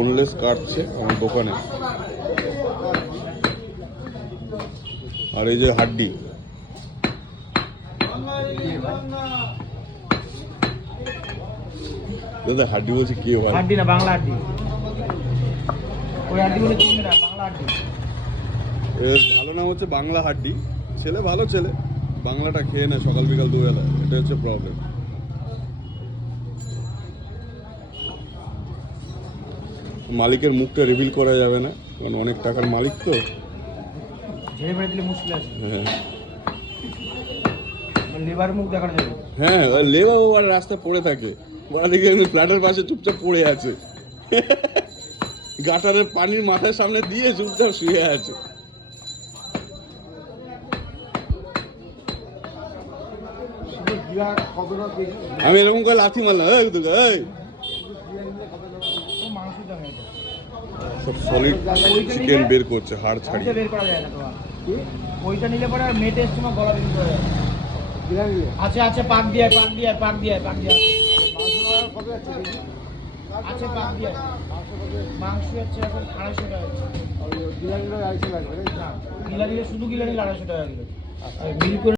Boneless কাটছে আমার দোকানে। আর এই যে হাড্ডি, দাদা হাড্ডি বলছি কি হয়? হাড্ডি না, বাংলা হাড্ডি। ওই হাড্ডি বলে চিনবে না, বাংলা হাড্ডি। এর ভালো নাম হচ্ছে বাংলা হাড্ডি। ছেলে ভালো ছেলে, বাংলাটা খেয়ে নেয় সকাল বিকাল দুবেলা, এটা হচ্ছে প্রবলেম। মালিকের মুখটা রিভিল করা যাবে না, কারণ অনেক টাকার মালিক তো। ঝেড়ে ফেলে দিলে মুশকিল আছে। হ্যাঁ লিভার মুখ দেখানো যাবে। হ্যাঁ, লেবা আর রাস্তায় পড়ে থাকে, ওরা দেখে ফ্ল্যাটের পাশে চুপচাপ পড়ে আছে, গাটারের পানির মাথার সামনে দিয়ে চুপচাপ শুয়ে আছে। আমি এরকম করে লাথি মারলাম, সব সলিড চিকেন বের করছে, হাড় ছাড়িয়ে। বের করা যায় না তোমার, ওইটা নিলে পরে আর মেটে এসে তোমার গলা বের করা যায়। আচ্ছা আচ্ছা, পাক দিয়ে আছে, পাক দিয়ে মাংস হচ্ছে এখন 250 টাকা হচ্ছে। গিলা দিলে শুধু গিলা নিলে 250 টাকা কিলো।